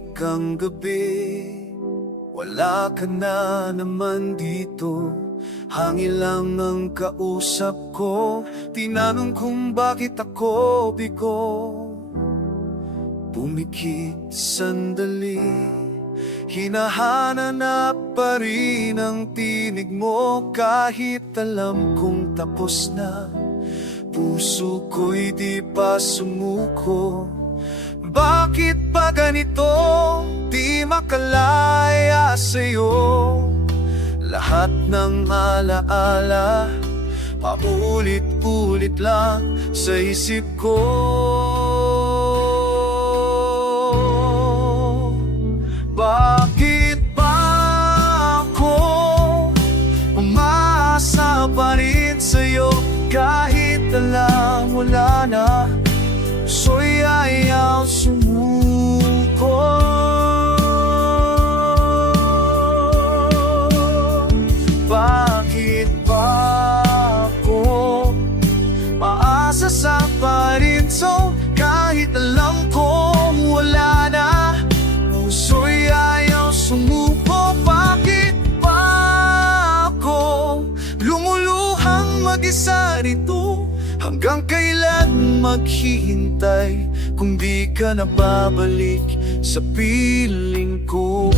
tahimik ang gabi, wala ka na naman dito. Hangin lang ang kausap ko, tinanong kung bakit ako bigo. Pumikit sandali, hinahanap pa rin ang tinig mo. Kahit alam kong tapos na, puso ko'y di pa sumuko. Bakit pa ganito, di makalaya sa'yo? Lahat ng alaala, paulit-ulit lang sa isip ko. Bakit ba ako umaasa pa rin sa'yo? Kahit alam wala na, puso'y ayaw sumuko. Bakit ba ako maasa sa parinso? Kahit alam kong wala na, puso'y ayaw sumuko. Bakit ba ako lumuluhang mag-isa rito? Hanggang kailan maghihintay kung di ka na babalik sa piling ko?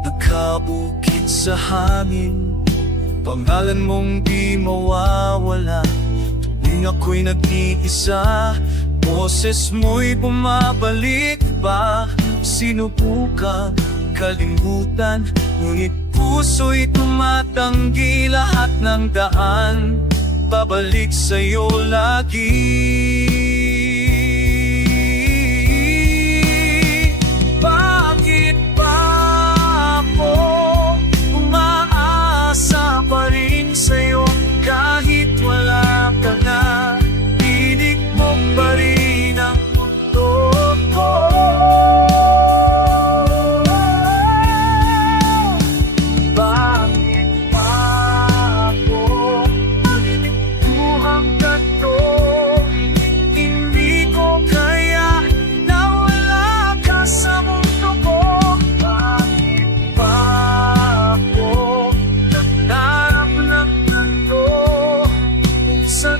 Nakabukit sa hangin, pangalan mong di mawawala. Tuwing ako'y nag-iisa, boses mo'y bumabalik pa. Sinubukan kalimutan, ngunit puso'y tumatanggi. Lahat ng daan, babalik sa'yo lagi. Sa'yo kahit wala ka na, pinig mo pa rin ang mundo ko. Bakit pa ako duhang ganito? Hindi ko kaya na wala ka sa mundo ko. Bakit pa ako sa